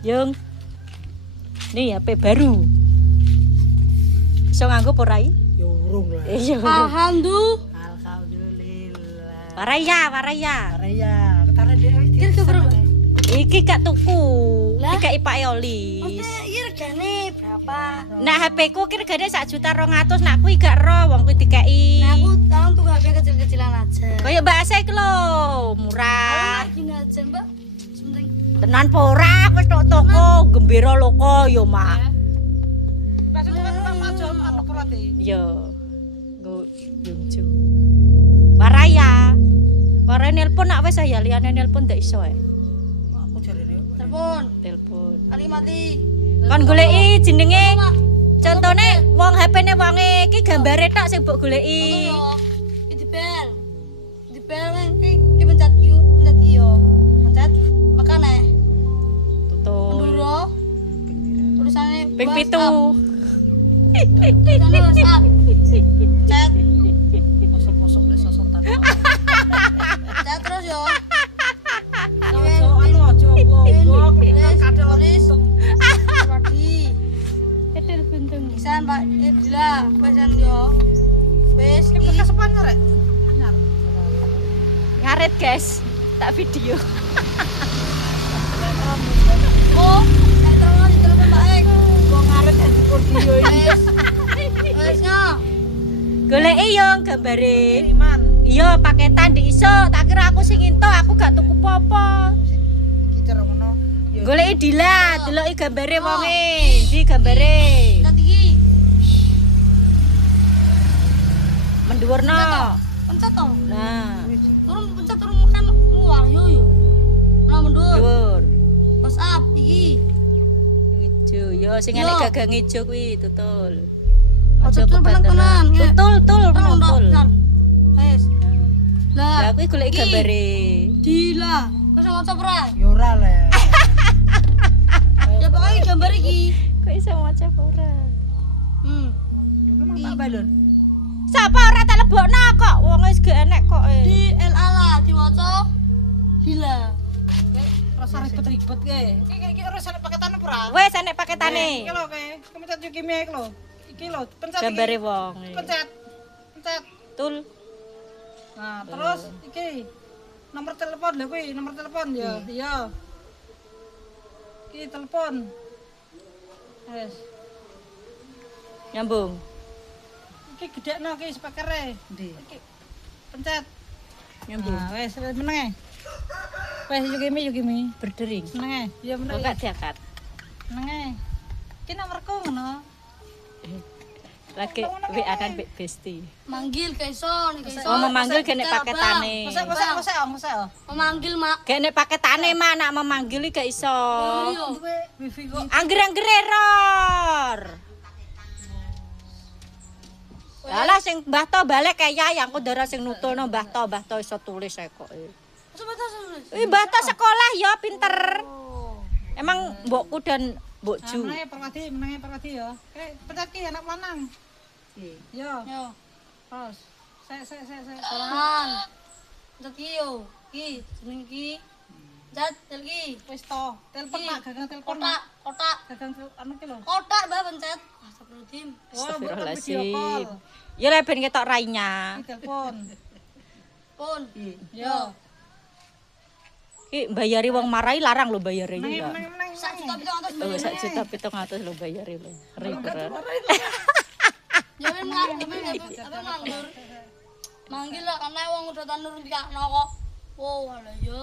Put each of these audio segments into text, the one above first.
Yung. Nih HP baru. Iso nganggo apa ora iki? Ya urung lah. Iya. Alhamdulillah. Waraya. Araya, ketara dhewe Kira keberapa? Iki gak tuku. Iki Pak Oli. Iya regane berapa? Nah HP ku ki regane 1.200.000, nak kuwi gak ro wong kuwi dikeki. Nah aku tahun tuh HP kecil-kecilan aja. Kaya Mbak Asa iki lho, murah. Gini aja mbak. Sebentar. Tenan apa ora wis tok toko gembira loko yo, Mak. Masuk kan maju anu perati. Yo. Nggo yungju. Waraya. Waraya nelpon nak wis ya liyane nelpon ndak iso ae. Aku jarene. Telepon. Kali mati. Kon goleki jenenge contone wong HP-ne wonge iki gambare tok sing mbok goleki. Di bel. Di bel kan ki pencet iyo. Pencet makane. Tutul. Nduro. Tulisannya Ping 7. Tulisannya WhatsApp. Chat. Kosong-kosong lek sosotan. Chat terus yo. Anu aja bobok. Kadal Tulis. untung. Padi. Ketil buntung. Isan Pak Edila. Wesan yo. Wes Ki iki. bekas apa rek? Anyar. Ngaret, guys. Tak video. Oh, terus ditelepon Mbak Ek. Wong ngaret yang video ini. Wesnya. Goleki yo gambare. Kiriman. Iya, paketan di iso. Tak kira aku sing ento, aku gak tuku apa-apa. Kita ngono. Ya. Goleki Dila, deloki gambare wonge. Ndi gambare? Pencet iki. Mendhuwurno. Pencet toh. Nah, Turun pencet turun makan luar yo. Nah mundur. dhuwur. WhatsApp iki. Ijo, yo sing Yo. enek gagang ijo kuwi tutul. Aja tutul kebanteran. tenan. Tutul, tutul. Wes. Lah Lah, kuwi goleki iki. gambare. Dila. Wes ngoco ora? Ya ora le. Ya pokoknya gambar iki. Kok iso maca apa ora? Memang tak balon. Sapa ora tak lebokno kok, wong wis gak enek kok. Di LA lah diwaca Dila. Rasa ribet-ribet ke. Iki harus ada paketan apa ora? Wis enek paketane. Iki lho ke. Kemencet yo kimi iki lho. Iki lho, pencet iki. Gambare wong. Pencet. Pencet. Tul. Nah, terus iki nomor telepon lho kuwi, nomor telepon ya. Iya. Iki telepon. Wes. Nyambung. Iki gedekno iki spakere. Ndi? Iki pencet. Nyambung. Nah, wes meneng. Wes yo kimi. Berdering. Meneng. Ya Kok meneng. gak diangkat? Meneng. Iki nomorku ngono. Lagi WA-an Mbak Besti. Manggil ke iso nih ke iso. Oh, memanggil gak nek paketane. Masa. Memanggil mak. Gak nek paketane mah nak memanggil gak iso. Duwe wifi kok. Angger-angger error. Alah sing Mbah To balik kaya yang aku ndara sing nutulno Mbah To iso tulis ae kok. Sebentar. Mbah To sekolah ya pinter. Emang mbokku dan Mbok Ju. Menenge perwati ya. Pencet ki anak lanang. Yo. Yo. Terus. Sek. Salahan. Pencet ki yo. Ki jeneng ki. Pencet tel ki. Wis to. Telepon Mak, gagang telepon. Kotak. Gagang anu ki lho. Kotak Mbak pencet. Astagfirullahaladzim. Astagfirullahaladzim. Ya lah ben ketok rainya. Ki telepon. Pun. Yo. Ki bayari wong marai larang lho bayare iki. Meneng. Sak juta pitung atas Oh, bayarnya. 1.700.000 lho bayari lho. Riber. Ya men nganggur. Manggil lah karena wong udah tanur dikakno kok. Oh, lah yo.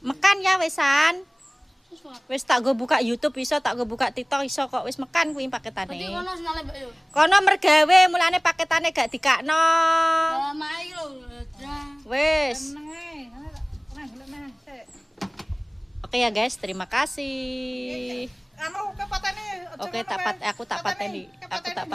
Mekan ya wisan. Terus Pak. Wis tak go buka YouTube iso, tak go buka TikTok iso kok wis mekan kuwi Berarti paketane. kono sinale Mbak yo. Kono mergawe mulane paketane gak dikakno. Lah mae iki lho. Wis. Menenge. Nah, golek neh sik. Oke ya guys, terima kasih. Anu kepatene. Oke, aku tak pateni. Aku tak pateni.